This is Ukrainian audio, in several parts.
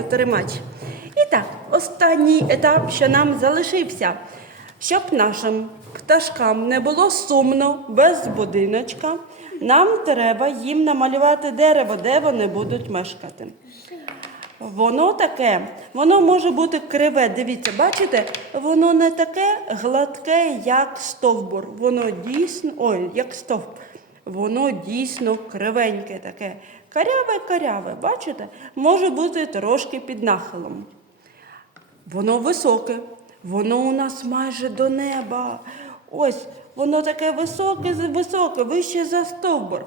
тримач. І так, останній етап, що нам залишився. Щоб нашим пташкам не було сумно без будиночка, нам треба їм намалювати дерево, де вони будуть мешкати. Воно таке, воно може бути криве. Дивіться, бачите, воно не таке гладке, як стовбур. Воно дійсно, ой, як стовп. Воно дійсно кривеньке таке. Каряве-каряве, бачите? Може бути трошки під нахилом. Воно високе, воно у нас майже до неба. Ось, воно таке високе, високе, вище за стовбур.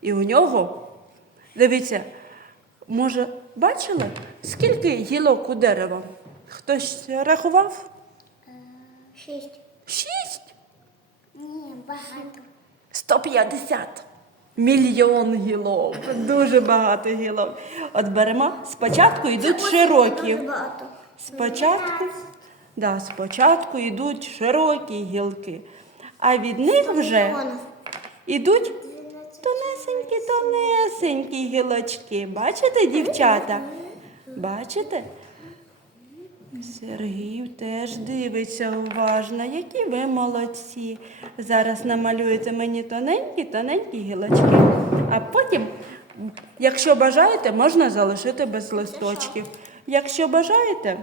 І у нього, дивіться, може, бачили, скільки гілок у дерева? Хтось рахував? Шість. Шість? Ні, багато. 150. Мільйон гілок. Дуже багато гілок. От беремо, спочатку йдуть широкі. Спочатку, да, спочатку йдуть широкі гілки, а від них вже йдуть тонесенькі, тонесенькі гілочки. Бачите, дівчата? Бачите? Сергій теж дивиться уважно, які ви молодці. Зараз намалюєте мені тоненькі, тоненькі гілочки. А потім, якщо бажаєте, можна залишити без листочків. Якщо бажаєте,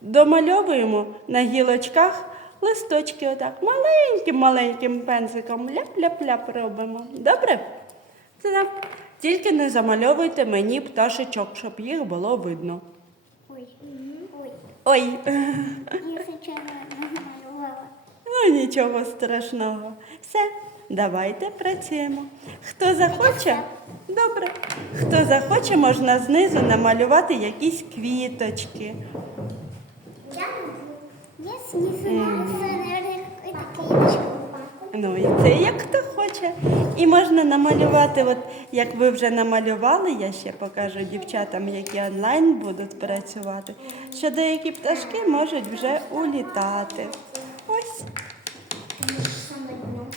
домальовуємо на гілочках листочки отак маленьким-маленьким пензиком ляп-ляп-ляп робимо. Добре? Це. Тільки не замальовуйте мені пташечок, щоб їх було видно. Ой. Ой. Ой, Я звичайно намалювала. ну нічого страшного. Все, давайте працюємо. Хто захоче, добре. Хто захоче, можна знизу намалювати якісь квіточки. Я. Ну і це як хто хоче. І можна намалювати, от як ви вже намалювали, я ще покажу дівчатам, які онлайн будуть працювати, що деякі пташки можуть вже улітати. Ось.